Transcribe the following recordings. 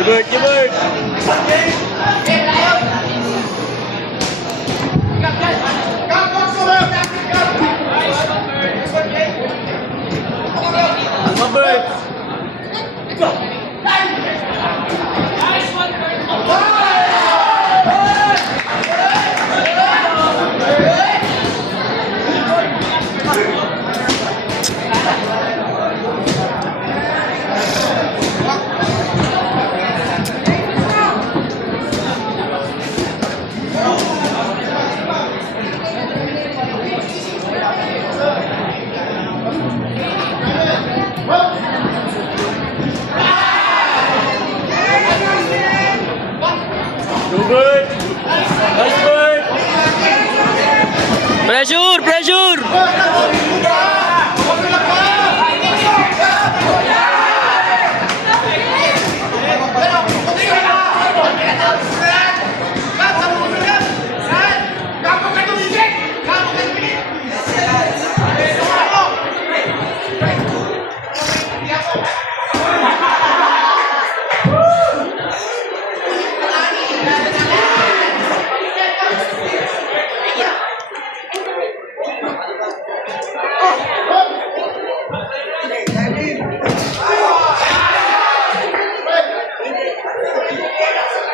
Gibert, Gibert! Gibert! Good. Nice work. Pressure, pressure.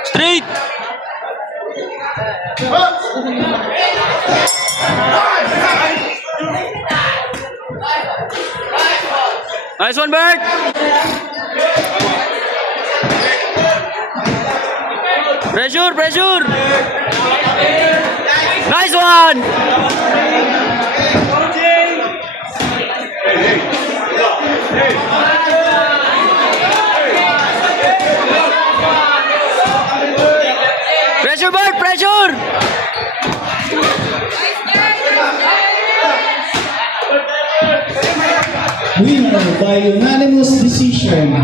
Straight. Nice one, Bert. Pressure, pressure. Nice one. Pressure, Bert, pressure. Winner by unanimous decision.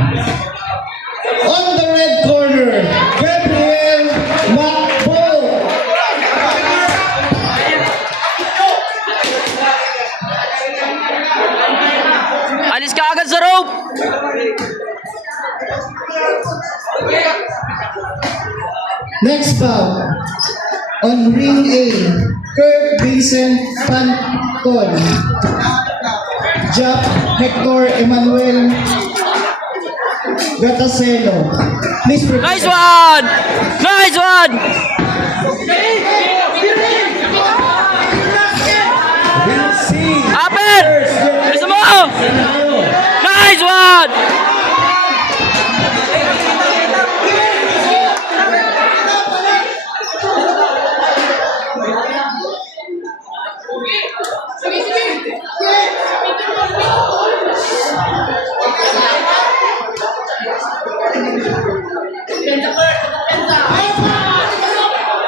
On the red corner, Gabriel Macbo. Alis ka agad sa rope. Next bout, on ring A, Kurt Vincent Panton. Jack Hector Emmanuel Gatacelo. Please prepare. Nice one. Nice one. Aper. Bisa mo. Nice one.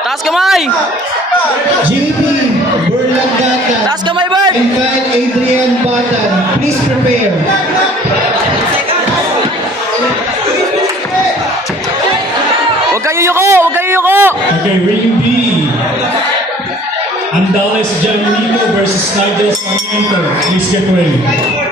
Taas kamay. JP Burlagata. Taas kamay, Bert. And Kyle Adrian Batan. Please prepare. Huwag kayo yuko. Huwag kayo yuko. Okay, ring B. Andales Giannico versus Nigel Sarmiento. Please get ready.